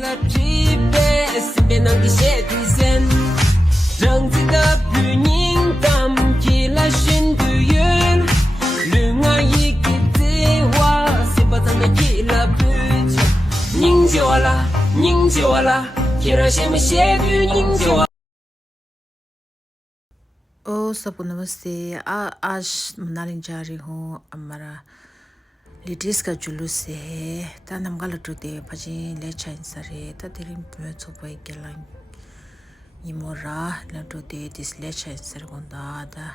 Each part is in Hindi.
了几杯，身边那个些提升，正直的不应当起来寻对缘，另外一个计划是把他们起了不成，凝结我了，凝结我了，起来什么些对凝结我。ओ सबको नमस्ते। आज मनाली जा रही हूँ। हमारा लेडीज़ का जुलूस से है। ता नमगा लटोते भजी ले चाइन सरे ता तेरी में चुपाई केलांग इमोरा लटोते दिस ले चाइन सर गोंदा दा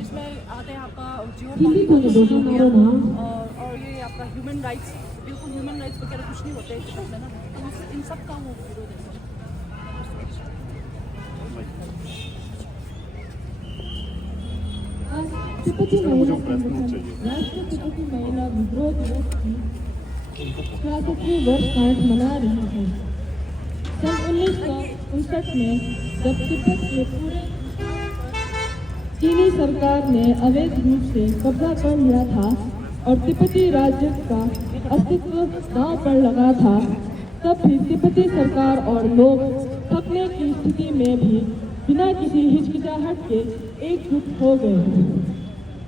इसमें आते हैं आपका और ये आपका ह्यूमन राइट्स, बिल्कुल ह्यूमन राइट्स वगैरह कुछ नहीं होते हैं ना, इन सब का वो विरोध है। राष्ट्रपति महिला विद्रोह दिवस की 66वीं वर्षगांठ मना रही है। सन 1959 में जब तिब्बत के पूरे चीनी सरकार ने अवैध रूप से कब्जा कर लिया था और तिब्बती राज्य का अस्तित्व दांव पर लगा था, तब भी तिब्बती सरकार और लोग थकने की स्थिति में भी बिना किसी हिचकिचाहट के एकजुट हो गए।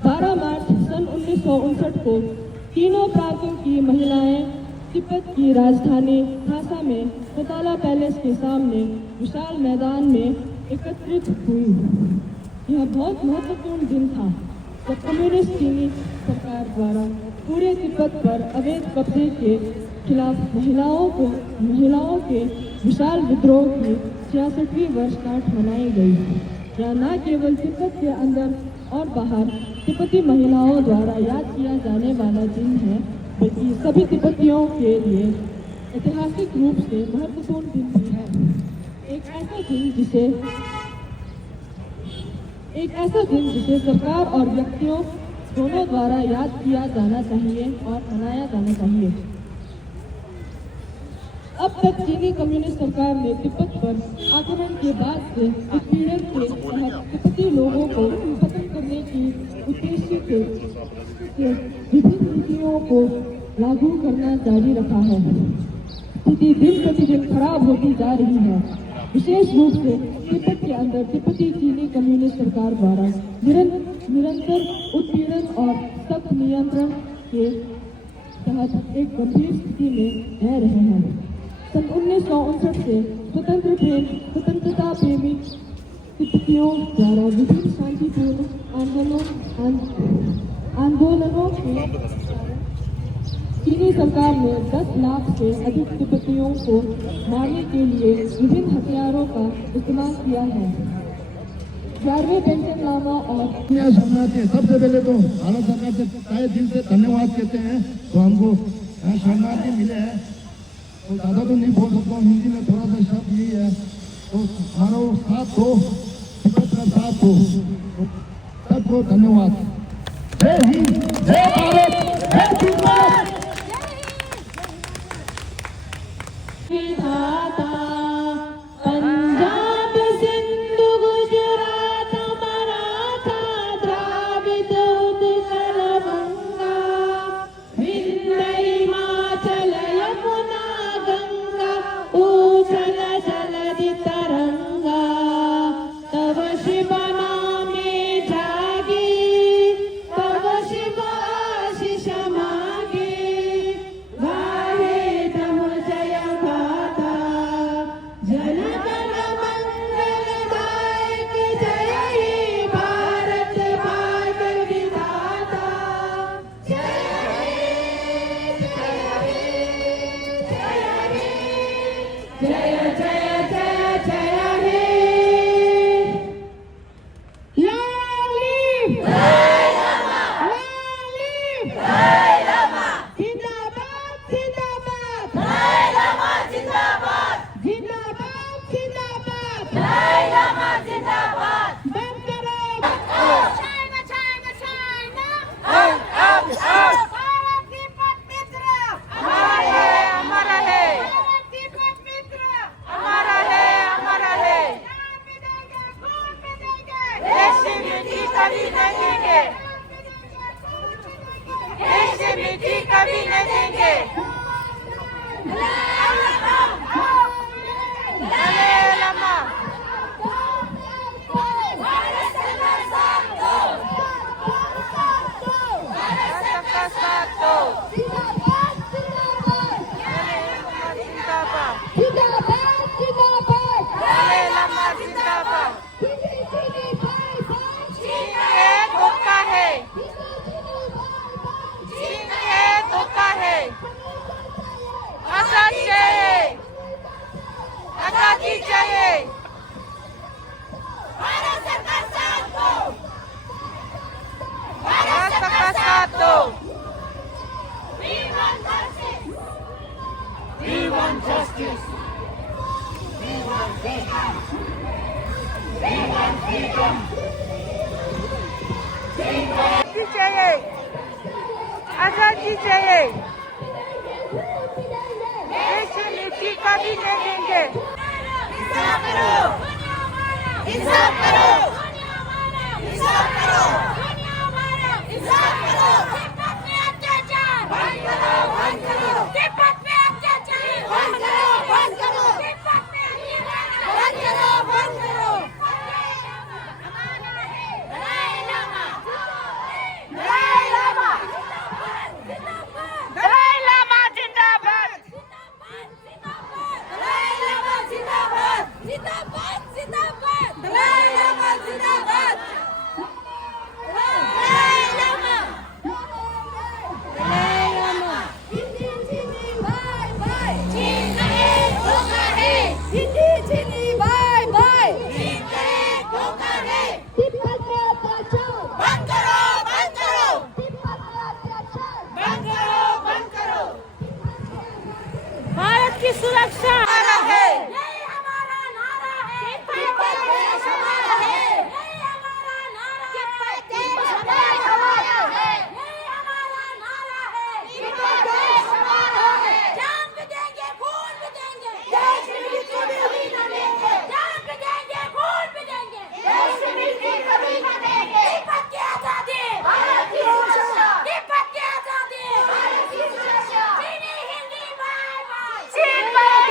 12 मार्च सन 1959 को तीनों प्रांतों की महिलाएं तिब्बत की राजधानी ल्हासा में पोताला पैलेस के सामने विशाल मैदान में एकत्रित हुई। यह बहुत महत्वपूर्ण दिन था जब कम्युनिस्ट चीनी सरकार द्वारा पूरे तिब्बत पर अवैध कब्जे के खिलाफ महिलाओं के विशाल विद्रोह की 66वीं वर्षगांठ मनाई गई। यह न केवल तिब्बत के अंदर और बाहर तिब्बती महिलाओं द्वारा याद किया जाने वाला दिन है, बल्कि सभी तिब्बतियों के लिए ऐतिहासिक रूप से महत्वपूर्ण दिन भी है। एक ऐसा दिन जिसे सरकार और व्यक्तियों दोनों द्वारा याद किया जाना चाहिए और मनाया जाना चाहिए। अब तक चीनी कम्युनिस्ट सरकार ने तिब्बत पर आक्रमण के बाद से उत्पीड़न के तहत तिब्बती लोगों को खत्म करने की उद्देश्य से विभिन्न नीतियों को लागू करना जारी रखा है। स्थिति दिन प्रतिदिन खराब होती जा रही है। विशेष रूप से तिब्बत के अंदर तिब्बती चीनी कम्युनिस्ट सरकार द्वारा निरंतर उत्पीड़न और सख्त नियंत्रण के तहत एक गंभीर स्थिति में रह रहे हैं। सन 1959 से स्वतंत्रता प्रेमी तिब्बतियों द्वारा विभिन्न शांतिपूर्ण आंदोलनों के चीनी सरकार ने 10 लाख से अधिक तिब्बतियों को मारने के लिए विभिन्न हथियारों का इस्तेमाल किया है। 11वें पेंशन लामा और शरणार्थी सबसे पहले तो भारत सरकार से तहे दिल से धन्यवाद कहते हैं। तो हमको शरणार्थी मिले हैं, तो ज़्यादा तो नहीं बोल सकता हूँ, हिंदी में थोड़ा सा शब्द यही है, तो हमारा साथ दो, तिब्बत का साथ दो, तो सबको धन्यवाद। जय हिंद, जय भारत, जय तिब्बत। विधाता पंजाब सिंधु गुजरात मराठा द्राविड उत्कल बंगा विंध्य हिमाचल यमुना गंगा उछल जलधि तरंगा तव शिव नामे जागे तव शिव आशीष मागे गाहे तव जय गाथा जन गण मंगलदायक जय हे भारत भाग्य विधाता जय हे जय जय जय जय हे लाली जिंदाबाद जिंदाबाद जिंदाबाद जिंदाबाद बंद करो China China China Bharat Tibet मित्र हमारा है भारत तिब्बत मित्र हमारा है खून पे देंगे देश की मिट्टी कभी नहीं देंगे देश की मिट्टी कभी नहीं देंगे दलाई लामा भारत सरकार साथ दो भारत सरकार साथ दो जिंदाबाद जिंदाबाद जिंदाबाद दलाई लामा जिंदाबाद चीन है धोखा है चीन है धोखा है आजादी चाहिए आजादी चाहिए भारत सरकार साथ दो भारत सरकार साथ दो We want justice. We want justice. We want freedom. We want freedom. आजादी चाहिए आजादी चाहिए देश की नीति कभी नहीं देंगे इंसाफ करो इंसाफ करो इंसाफ करो इंसाफ करो तिब्बत में अत्याचार बंद करो तिब्बत में अत्याचार बंद करो तिब्बत में अत्याचार बंद करो दलाई लामा दलाई लामा दलाई लामा जिंदाबाद दलाई लामा जिंदाबाद जिंदाबाद जिंदाबाद दलाई लामा जिंदाबाद दलाई लामा दलाई लामा चीनी बाय बाय चीन है धोखा है चीनी बाय बाय चीन है धोखा है तिब्बत में अत्याचार बंद करो तिब्बत में अत्याचार बंद करो भारत की सुरक्षा हमारा है यही हमारा नारा है तिब्बत देश हमारा है यही हमारा नारा है तिब्बत देश हमारा है यही हमारा नारा है तिब्बत देश हमारा है जान भी देंगे खून भी देंगे देश की मिट्टी कभी न देंगे जान भी देंगे खून भी देंगे देश की मिट्टी कभी न देंगे तिब्बत की आजादी भारत की सुरक्षा तिब्बत की आजादी भारत की सुरक्षा चीनी हिंदी बाय बाय चीन बाय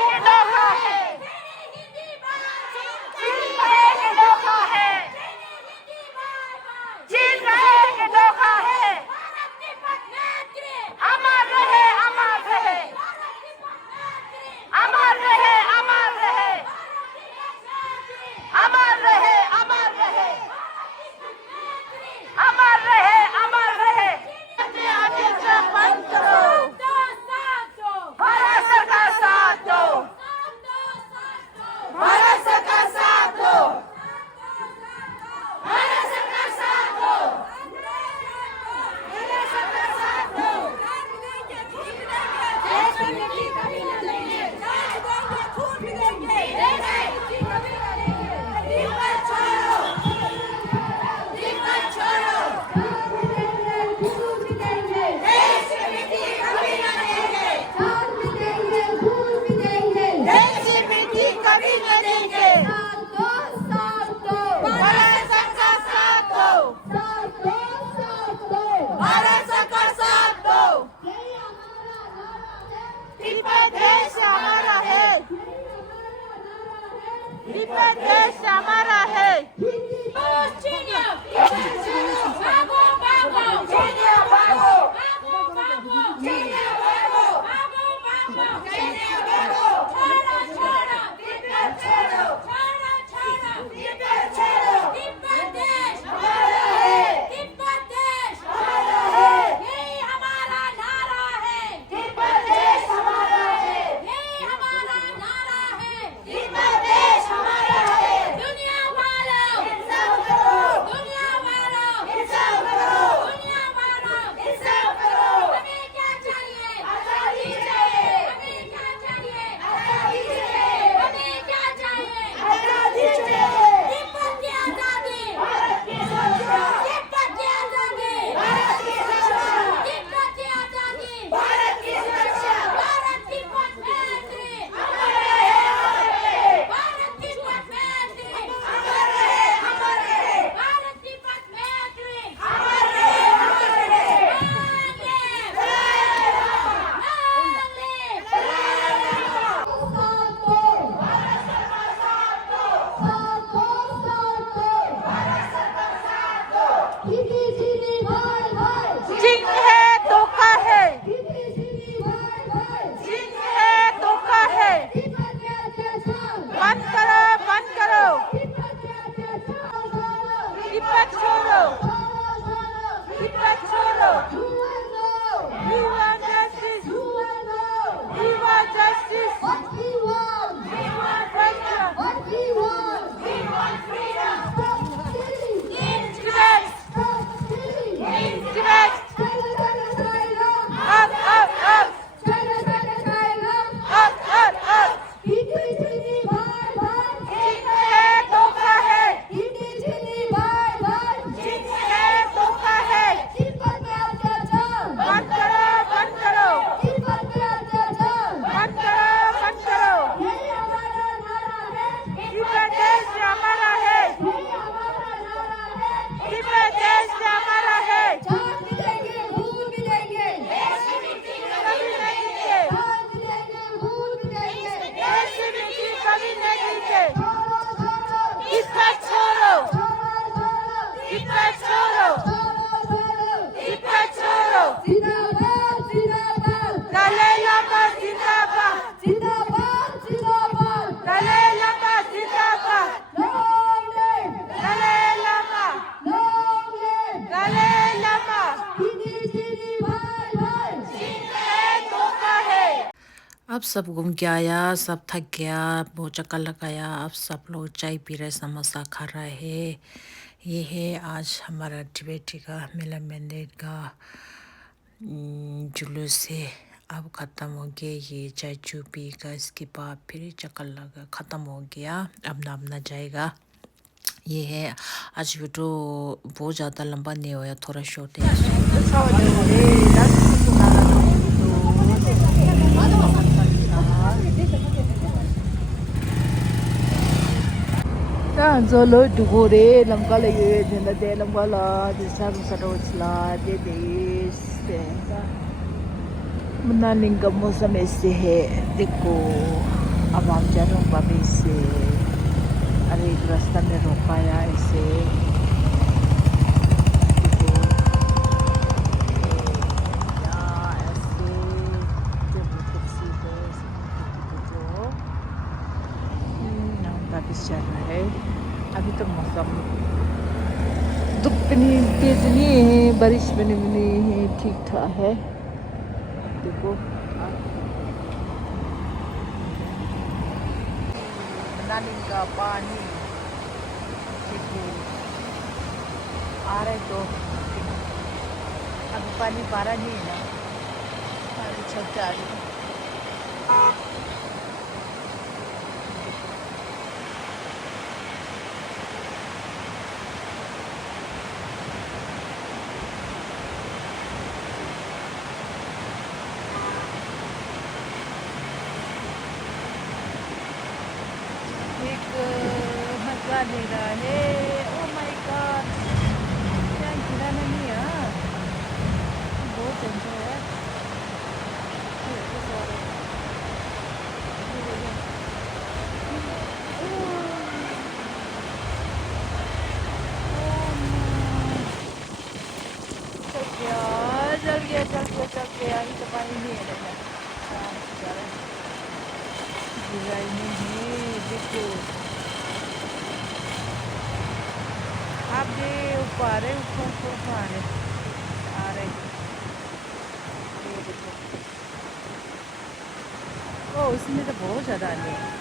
अब सब घूम के आया, सब थक गया, बहुत चक्कर लगाया, अब सब लोग चाय पी रहे, समोसा खा रहे हैं। ये है आज हमारा टिबेटी का मेला मैंडेट का जुलूस है। अब ख़त्म हो गया ये चाय चू पी का, इसके बाद फिर चक्कर लगा, ख़त्म हो गया, अब नापना जाएगा। ये है आज वीडियो बहुत ज़्यादा लंबा नहीं हुआ, थोड़ा शॉर्ट है। Zolo dugore lamka la ye jenda de lamka la disa saro chla de de mna ninga mosam ese hai देखो अब हम जा रहे हैं बाबी से अरे एक रास्ता में रोकाया ऐसे चल रहा है। अभी तो मौसम धूप भी नहीं तेज नहीं है, बारिश भी नहीं है, ठीक ठाक है। देखो नानी का पानी देखो आ रहा है, तो अभी पानी बारा नहीं है ना, पानी छत जा रही है। मजा ले रहा है। ओह माय गॉड, क्या गिराना नहीं है, बहुत टेंशन है। चल गया अभी तो पानी नहीं है ना, गिराई नहीं है। देखो आप ये ऊपर है, ऊपर आ रहे, ये देखो। ओ इसमें तो बहुत ज़्यादा नहीं है।